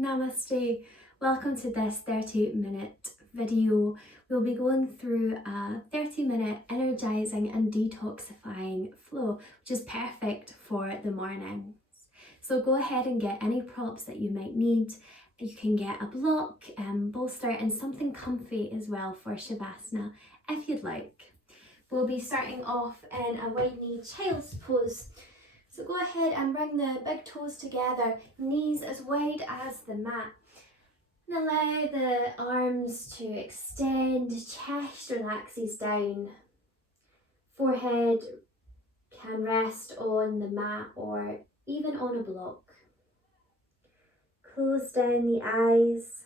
Namaste. Welcome to this 30-minute video. We'll be going through a 30-minute energizing and detoxifying flow, which is perfect for the mornings. So go ahead and get any props that you might need. You can get a block, bolster and something comfy as well for Shavasana if you'd like. We'll be starting off in a wide knee child's pose. So go ahead and bring the big toes together, knees as wide as the mat. And allow the arms to extend, chest relaxes down. Forehead can rest on the mat or even on a block. Close down the eyes.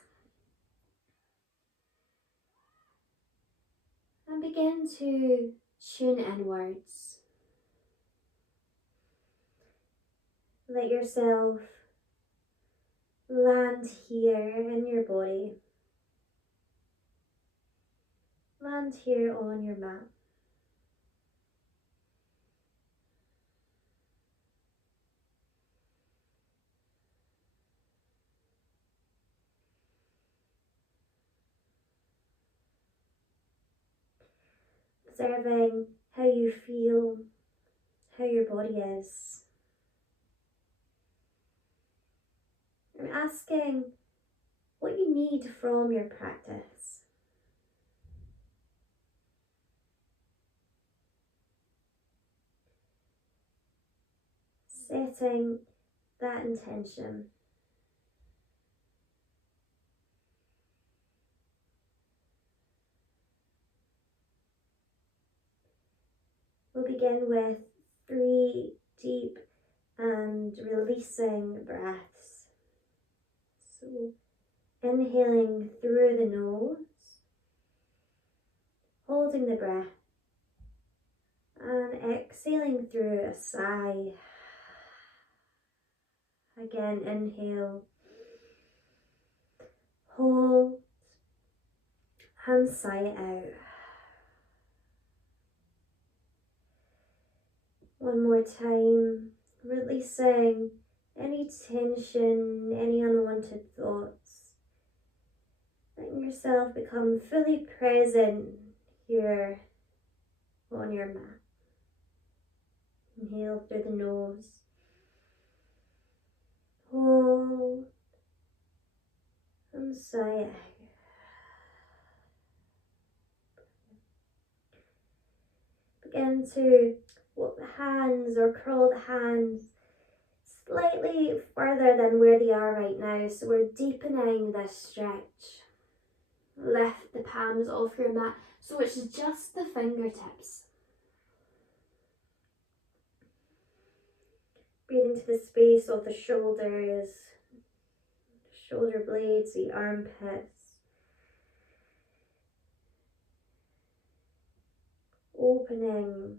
And begin to tune inwards. Let yourself land here in your body. Land here on your mat. Observing how you feel, how your body is. And asking what you need from your practice. Setting that intention. We'll begin with 3 deep and releasing breaths. So inhaling through the nose, holding the breath, and exhaling through a sigh. Again, inhale, hold, and sigh it out. One more time, releasing any tension, any unwanted thoughts. Letting yourself become fully present here on your mat. Inhale through the nose. Hold and sigh out. Begin to walk the hands or curl the hands slightly further than where they are right now. So we're deepening this stretch. Lift the palms off your mat so it's just the fingertips. Breathe into the space of the shoulders, shoulder blades, the armpits. Opening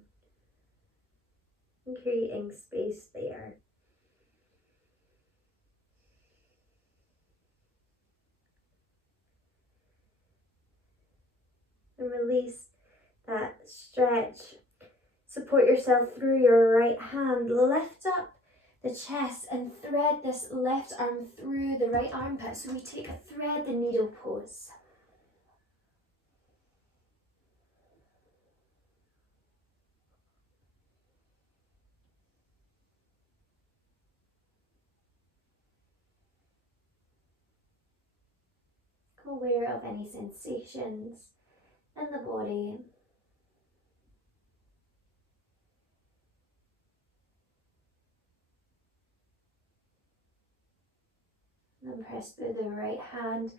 and creating space there. And release that stretch. Support yourself through your right hand. Lift up the chest and thread this left arm through the right armpit. So we take a thread the needle pose. Aware of any sensations in the body. And press through the right hand.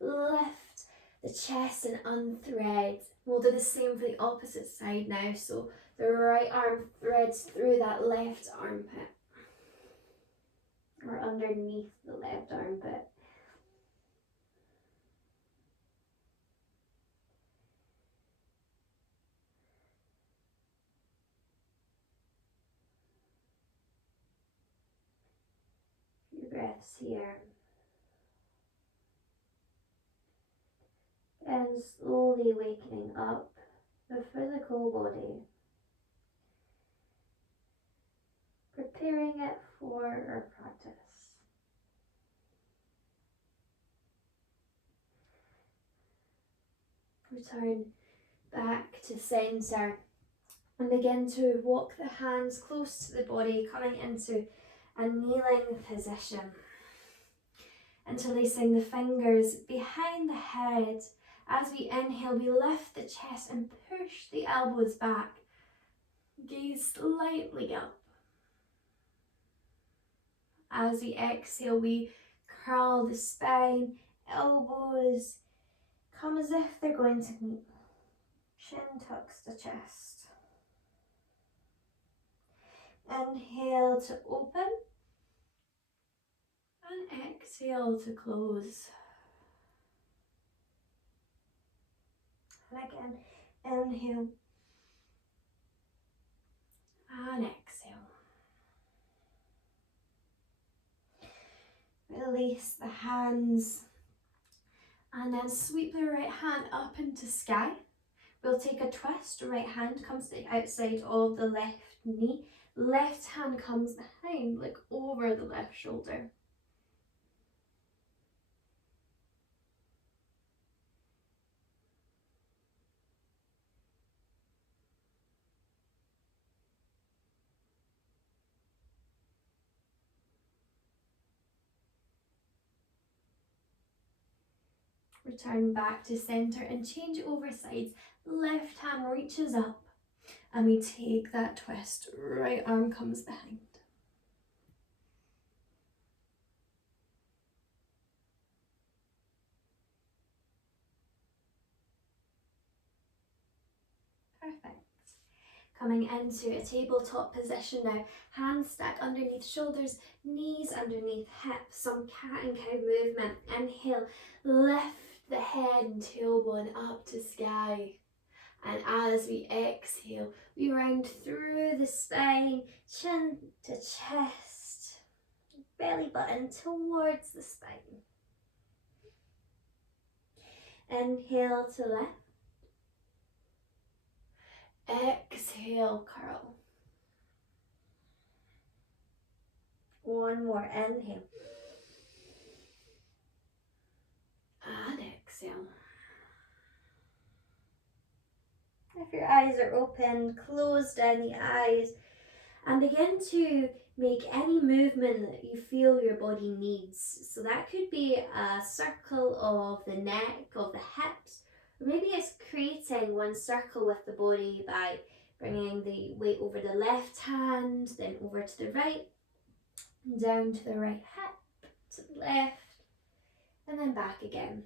Lift the chest and unthread. We'll do the same for the opposite side now. So the right arm threads through that left armpit. Or underneath the left armpit. Breaths here. And slowly wakening up the physical body. Preparing it for our practice. Return back to centre and begin to walk the hands close to the body, coming into a kneeling position. Interlacing the fingers behind the head. As we inhale, we lift the chest and push the elbows back. Gaze slightly up. As we exhale, we curl the spine, elbows come as if they're going to meet. Chin tucks the chest. Inhale to open and exhale to close. And again, inhale and exhale. Release the hands and then sweep the right hand up into sky. We'll take a twist. Right hand comes to the outside of the left knee. Left hand comes behind, like over the left shoulder. Return back to centre and change over sides. Left hand reaches up and we take that twist. Right arm comes behind. Perfect. Coming into a tabletop position now. Hands stack underneath shoulders, knees underneath hips. Some cat and cow movement. Inhale, lift the head and tailbone up to sky. And as we exhale, we round through the spine, chin to chest, belly button towards the spine. Inhale to lift. Exhale, curl. One more, inhale. And exhale. If your eyes are open, close down the eyes and begin to make any movement that you feel your body needs. So that could be a circle of the neck, of the hips, or maybe it's creating one circle with the body by bringing the weight over the left hand, then over to the right, down to the right hip, to the left, and then back again.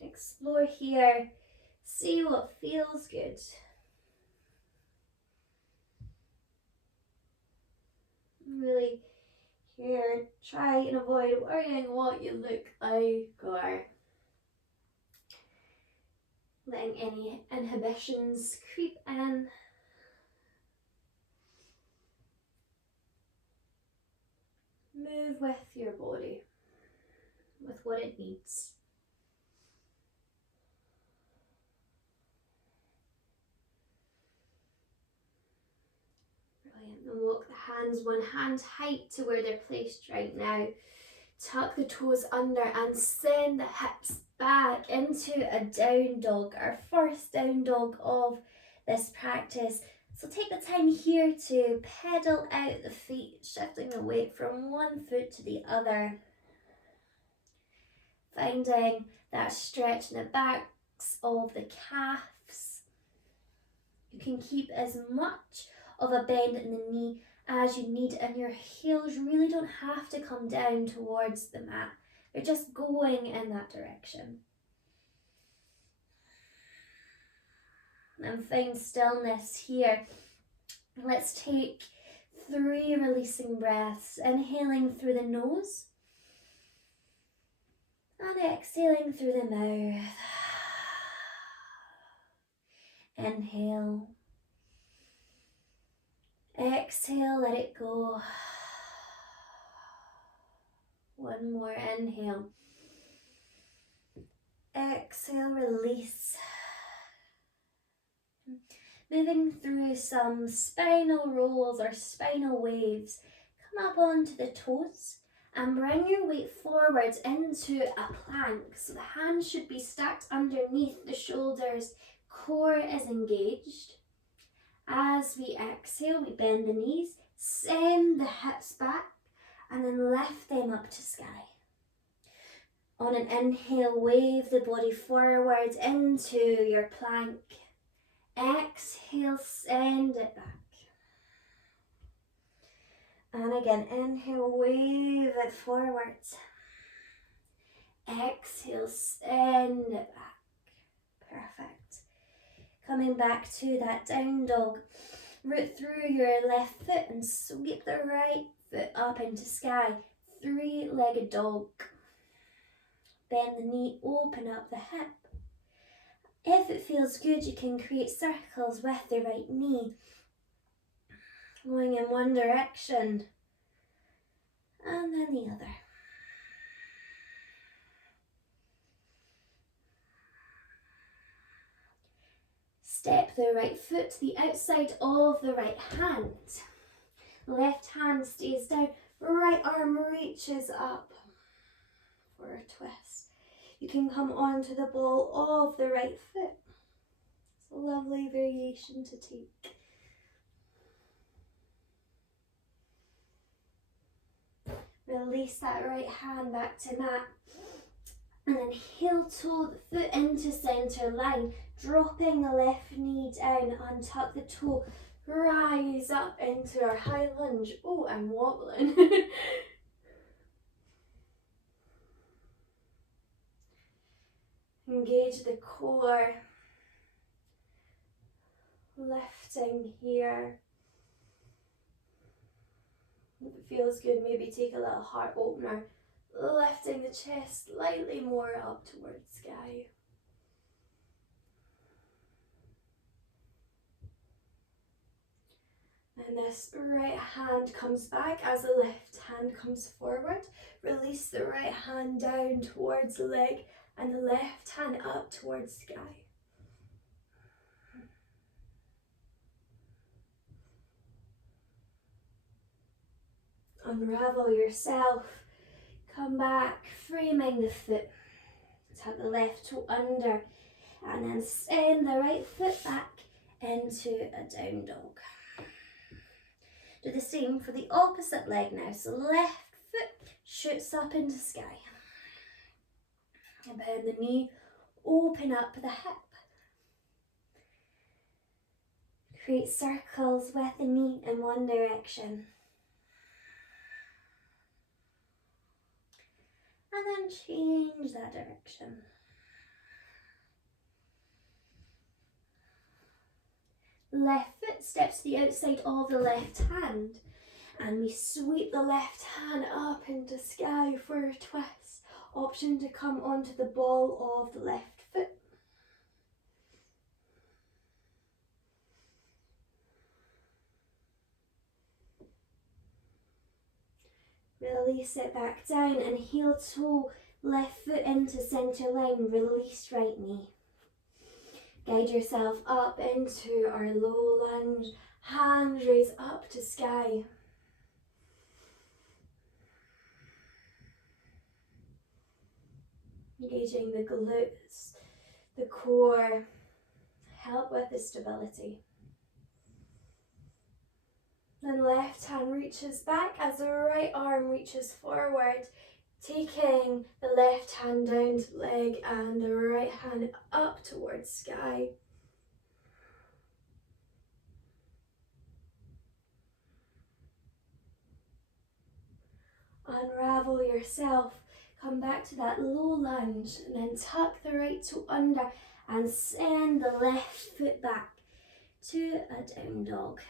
Explore here, see what feels good. Really here, try and avoid worrying what you look like or letting any inhibitions creep in. Move with your body, with what it needs. Brilliant. And walk the hands one hand height to where they're placed right now. Tuck the toes under and send the hips back into a down dog, our first down dog of this practice. So take the time here to pedal out the feet, shifting the weight from one foot to the other. Finding that stretch in the backs of the calves. You can keep as much of a bend in the knee as you need, and your heels really don't have to come down towards the mat. They're just going in that direction. And find stillness here. Let's take 3 releasing breaths, inhaling through the nose and exhaling through the mouth. Inhale. Exhale, let it go. One more, inhale. Exhale, release. Moving through some spinal rolls or spinal waves. Come up onto the toes And bring your weight forward into a plank. So the hands should be stacked underneath the shoulders. Core is engaged. As we exhale, we bend the knees, send the hips back, and then lift them up to sky. On an inhale, wave the body forward into your plank. Exhale, send it back. And again, inhale, wave it forward. Exhale, send it back. Perfect. Coming back to that down dog. Root through your left foot and sweep the right foot up into sky. Three-legged dog. Bend the knee, open up the hip. If it feels good, you can create circles with the right knee. Going in one direction and then the other. Step the right foot to the outside of the right hand. Left hand stays down, right arm reaches up for a twist. You can come onto the ball of the right foot. It's a lovely variation to take. Release that right hand back to mat. And then heel toe the foot into centre line. Dropping the left knee down, untuck the toe. Rise up into our high lunge. Oh, I'm wobbling. Engage the core. Lifting here. If it feels good, maybe take a little heart opener. Lifting the chest slightly more up towards sky. And this right hand comes back as the left hand comes forward. Release the right hand down towards the leg and the left hand up towards sky. Unravel yourself. Come back, framing the foot. Tuck the left toe under and then send the right foot back into a down dog. Do the same for the opposite leg now. So left foot shoots up into sky. And bend the knee, open up the hip. Create circles with the knee in one direction. And then change that direction. Left foot steps to the outside of the left hand. And we sweep the left hand up into sky for a twist. Option to come onto the ball of the left foot. Release it back down and heel toe, left foot into centre line, release right knee. Guide yourself up into our low lunge, hands raise up to sky. Engaging the glutes, the core, help with the stability. Then left hand reaches back as the right arm reaches forward, taking the left hand down to the leg and the right hand up towards sky. Unravel yourself, come back to that low lunge and then tuck the right toe under and send the left foot back to a down dog.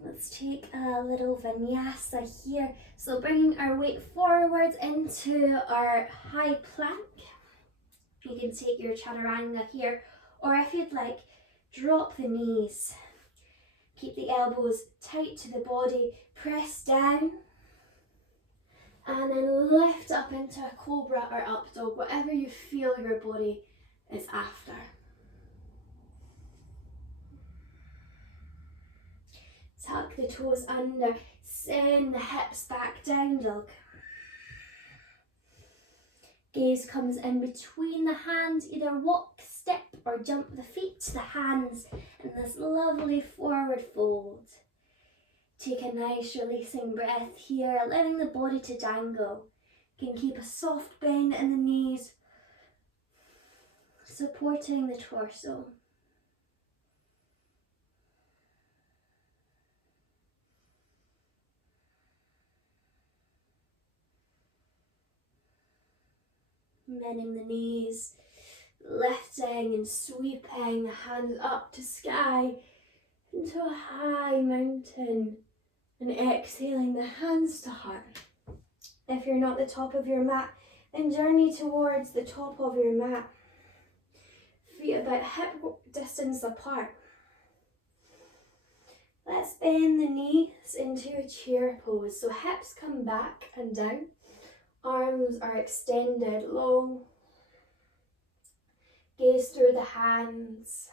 Let's take a little vinyasa here. So bringing our weight forward into our high plank. You can take your chaturanga here, or if you'd like, drop the knees. Keep the elbows tight to the body, press down, and then lift up into a cobra or up dog, whatever you feel your body is after. Tuck the toes under, Send the hips back down, dog. Gaze comes in between the hands, either walk, step or jump the feet to the hands in this lovely forward fold. Take a nice releasing breath here, allowing the body to dangle. You can keep a soft bend in the knees, supporting the torso. Bending the knees, lifting and sweeping the hands up to sky, into a high mountain, and exhaling the hands to heart. If you're not at the top of your mat, then journey towards the top of your mat. Feet about hip distance apart. Let's bend the knees into a chair pose. So hips come back and down. Arms are extended long. Gaze through the hands.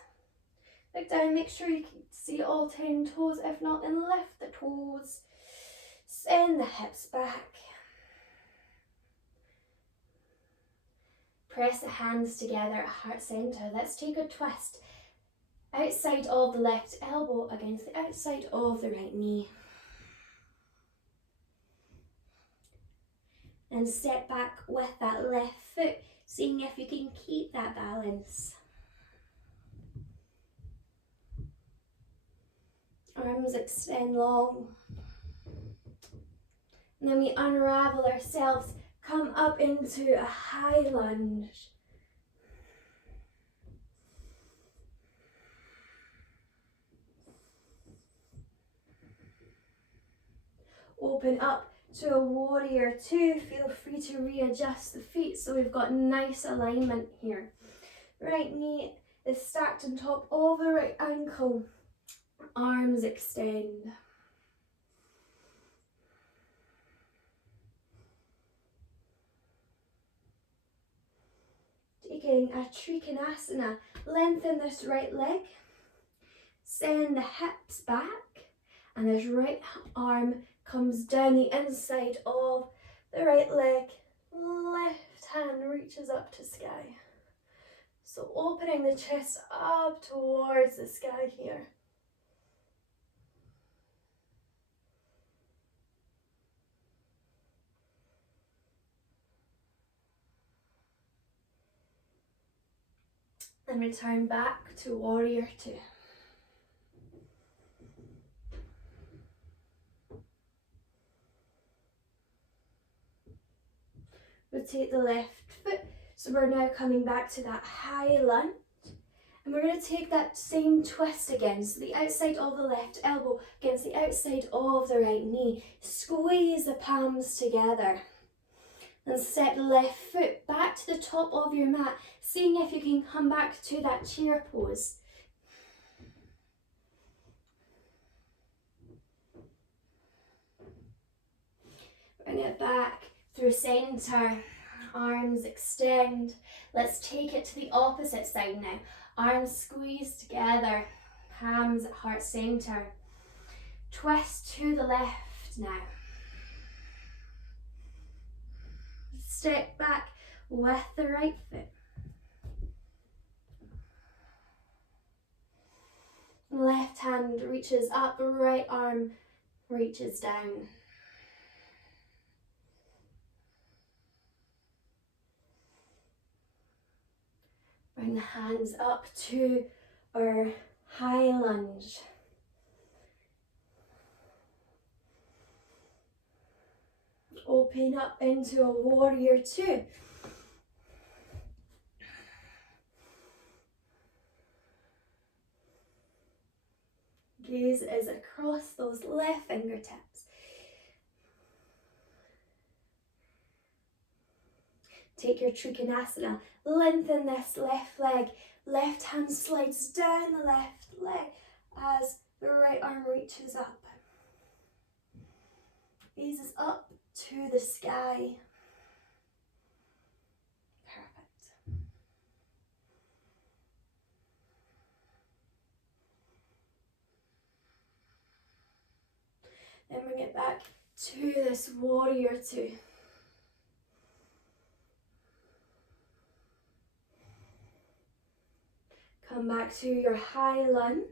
Look down, make sure you can see all 10 toes. If not, then lift the toes. Send the hips back. Press the hands together at heart centre. Let's take a twist. Outside of the left elbow against the outside of the right knee. And step back with that left foot, seeing if you can keep that balance. Arms extend long. And then we unravel ourselves, come up into a high lunge. Open up to a warrior two. Feel free to readjust the feet so we've got nice alignment here. Right knee is stacked on top of the right ankle. Arms extend. Taking a trikonasana, lengthen this right leg. Send the hips back and this right arm comes down the inside of the right leg. Left hand reaches up to sky. So opening the chest up towards the sky here. And return back to warrior two. Rotate the left foot. So we're now coming back to that high lunge. And we're going to take that same twist again. So the outside of the left elbow against the outside of the right knee. Squeeze the palms together. And step the left foot back to the top of your mat, seeing if you can come back to that chair pose. Bring it back through centre. Arms extend. Let's take it to the opposite side now. Arms squeeze together. Palms at heart centre. Twist to the left now. Step back with the right foot. Left hand reaches up, right arm reaches down. Bring the hands up to our high lunge. Open up into a warrior two. Gaze is across those left fingertips. Take your trikonasana, lengthen this left leg. Left hand slides down the left leg as the right arm reaches up. Gazes up to the sky. Perfect. Then bring it back to this warrior two. Come back to your high lunge.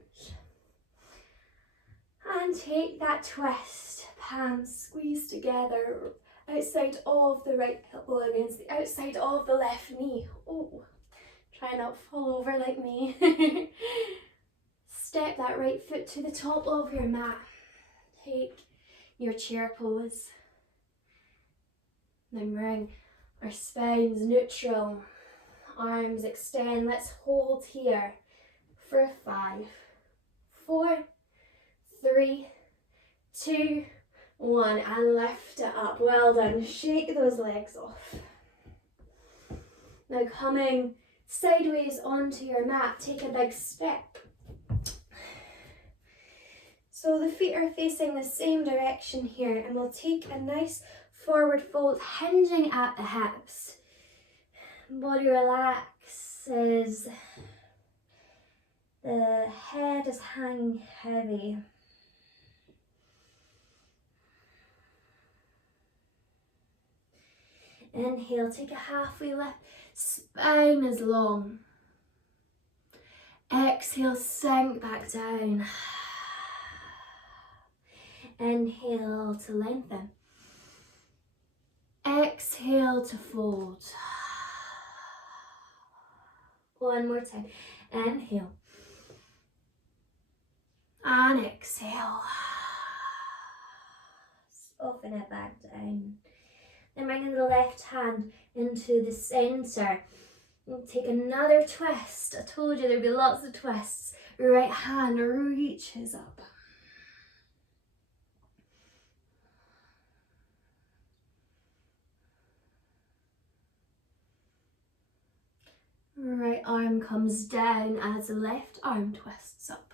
And take that twist, palms squeeze together, outside of the right elbow against the outside of the left knee. Oh, try not to fall over like me. Step that right foot to the top of your mat. Take your chair pose. Then bring our spines neutral. Arms extend. Let's hold here for 5, 4, 3, 2, 1, and lift it up. Well done. Shake those legs off. Now coming sideways onto your mat, take a big step. So the feet are facing the same direction here, and we'll take a nice forward fold, hinging at the hips. Body relaxes. The head is hanging heavy. Inhale, take a halfway lift, spine is long. Exhale, sink back down. Inhale to lengthen. Exhale to fold. One more time. Inhale. And exhale. Soften it back down. Then bring the left hand into the center. And take another twist. I told you there'd be lots of twists. Right hand reaches up. Right arm comes down as the left arm twists up.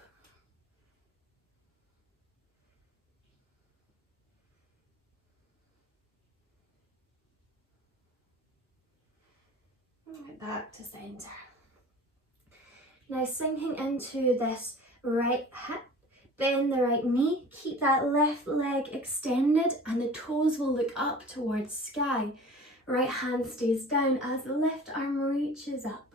Right back to center. Now sinking into this right hip, bend the right knee, keep that left leg extended and the toes will look up towards sky. Right hand stays down as the left arm reaches up.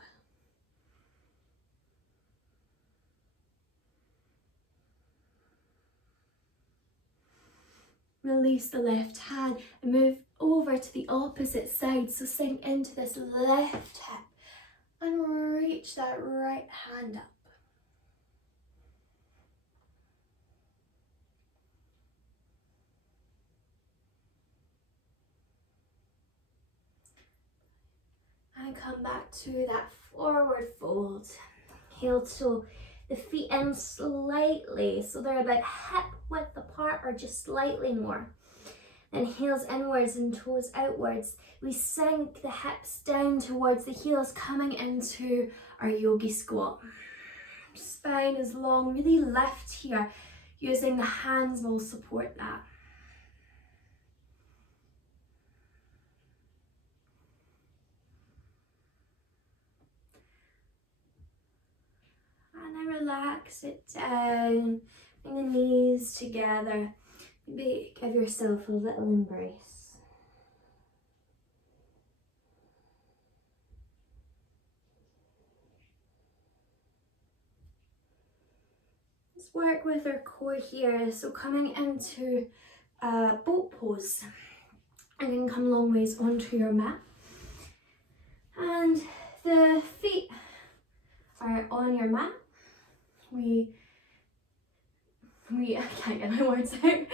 Release the left hand and move over to the opposite side. So sink into this left hip and reach that right hand up. And come back to that forward fold. Heel toe the feet in slightly, so they're about hip width apart or just slightly more. Then heels inwards and toes outwards. We sink the hips down towards the heels, coming into our yogi squat. Spine is long, really lift here. Using the hands will support that. And then relax it down. Bring the knees together. Maybe give yourself a little embrace. Let's work with our core here. So coming into a boat pose. And then come long ways onto your mat. And the feet are on your mat. I can't get my words out.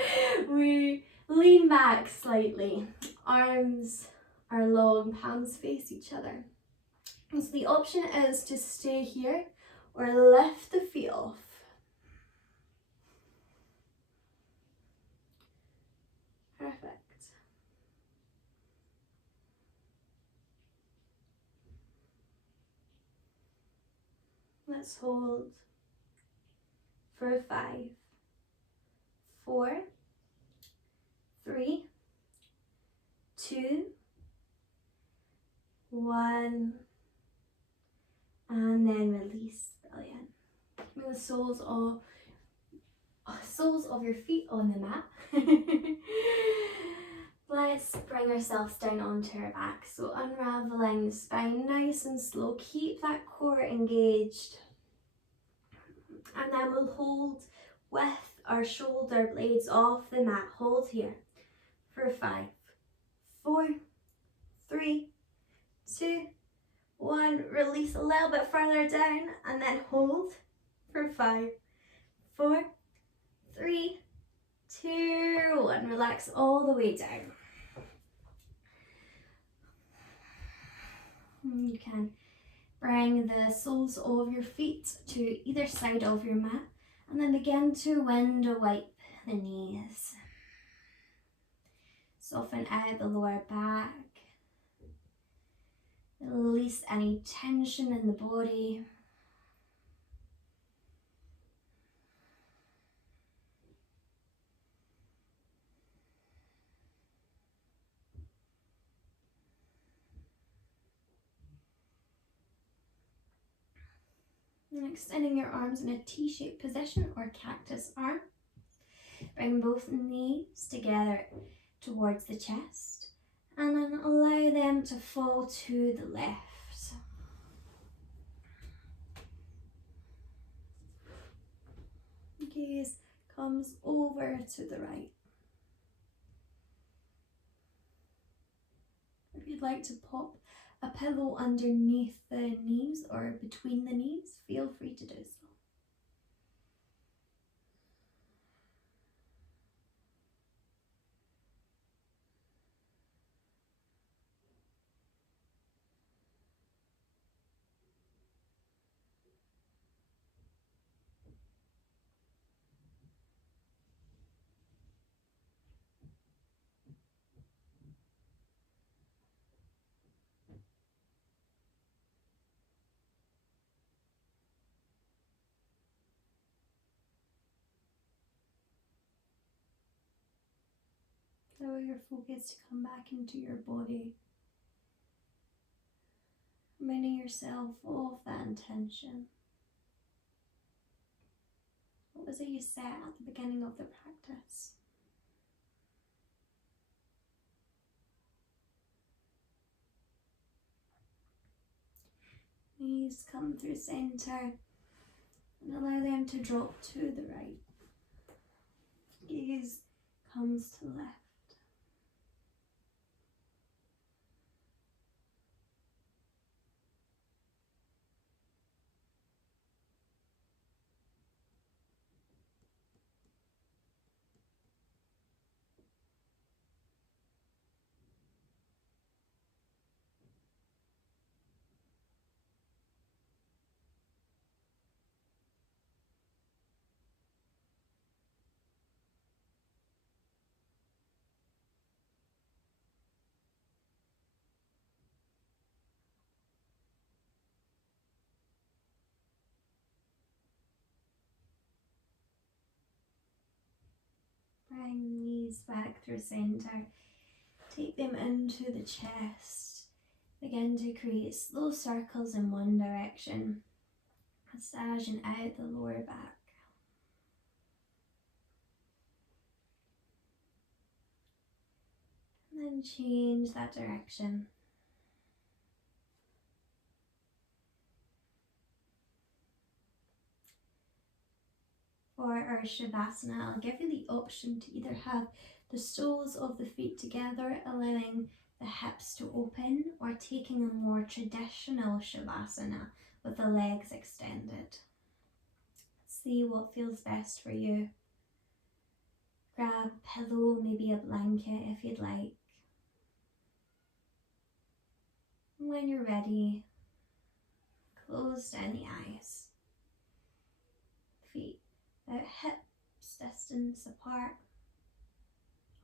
We lean back slightly. Arms are long, palms face each other. And so the option is to stay here or lift the feet off. Perfect. Let's hold for 5, 4, 3, 2, 1, and then release. Brilliant. Keeping the soles soles of your feet on the mat. Let's bring ourselves down onto our back. So unraveling the spine nice and slow. Keep that core engaged. And then we'll hold with our shoulder blades off the mat. Hold here for 5, 4, 3, 2, 1. Release a little bit further down and then hold for 5, 4, 3, 2, 1. Relax all the way down. You can bring the soles of your feet to either side of your mat and then begin to window wipe the knees. Soften out the lower back. Release any tension in the body. And extending your arms in a T-shaped position or cactus arm. Bring both knees together towards the chest and then allow them to fall to the left. Gaze comes over to the right. If you'd like to pop a pillow underneath the knees or between the knees, feel free to do so. Allow your focus to come back into your body, reminding yourself of that intention. What was it you set at the beginning of the practice? Knees come through center and allow them to drop to the right. Gaze comes to left. Bring the knees back through center. Take them into the chest. Begin to create slow circles in one direction, massaging out the lower back. And then change that direction. For our Shavasana, I'll give you the option to either have the soles of the feet together, allowing the hips to open, or taking a more traditional Shavasana with the legs extended. See what feels best for you. Grab a pillow, maybe a blanket if you'd like. And when you're ready, close down the eyes. Feet about hips distance apart.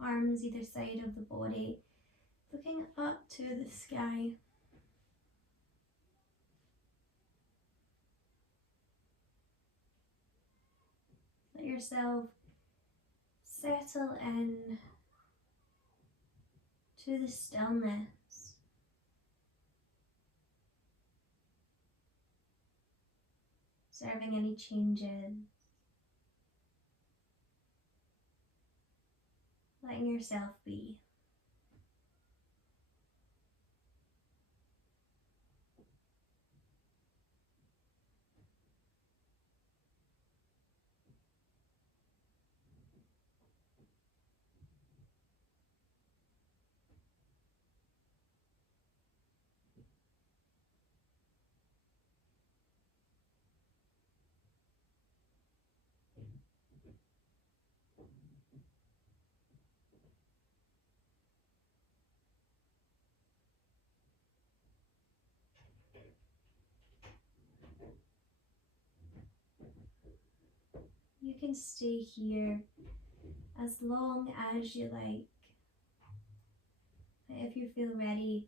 Arms either side of the body, looking up to the sky. Let yourself settle in to the stillness. Observing any changes. letting yourself be. You can stay here as long as you like. If you feel ready,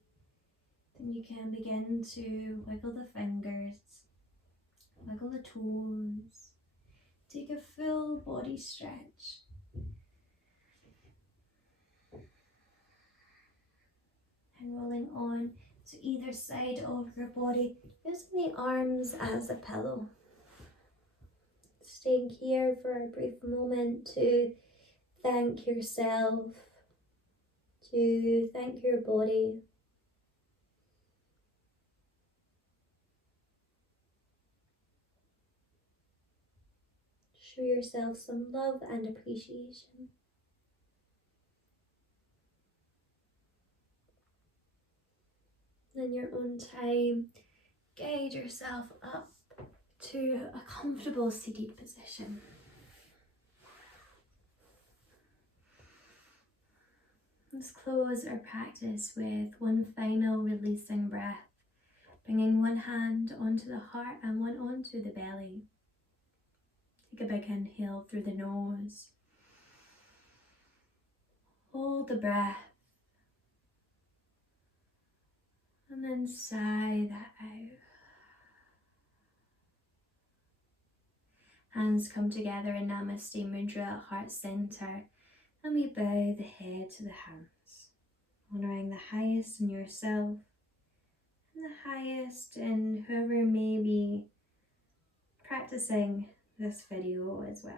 then you can begin to wiggle the fingers, wiggle the toes, take a full body stretch. And rolling on to either side of your body, using the arms as a pillow. Staying here for a brief moment to thank yourself, to thank your body. Show yourself some love and appreciation. In your own time, guide yourself up to a comfortable seated position. Let's close our practice with one final releasing breath, bringing one hand onto the heart and one onto the belly. Take a big inhale through the nose. Hold the breath. And then sigh that out. Hands come together in Namaste Mudra at heart center, and we bow the head to the hands, honouring the highest in yourself and the highest in whoever may be practicing this video as well.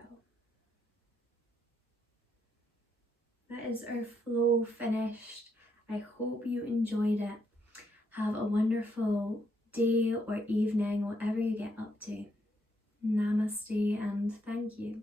That is our flow finished. I hope you enjoyed it. Have a wonderful day or evening, whatever you get up to. Namaste and thank you.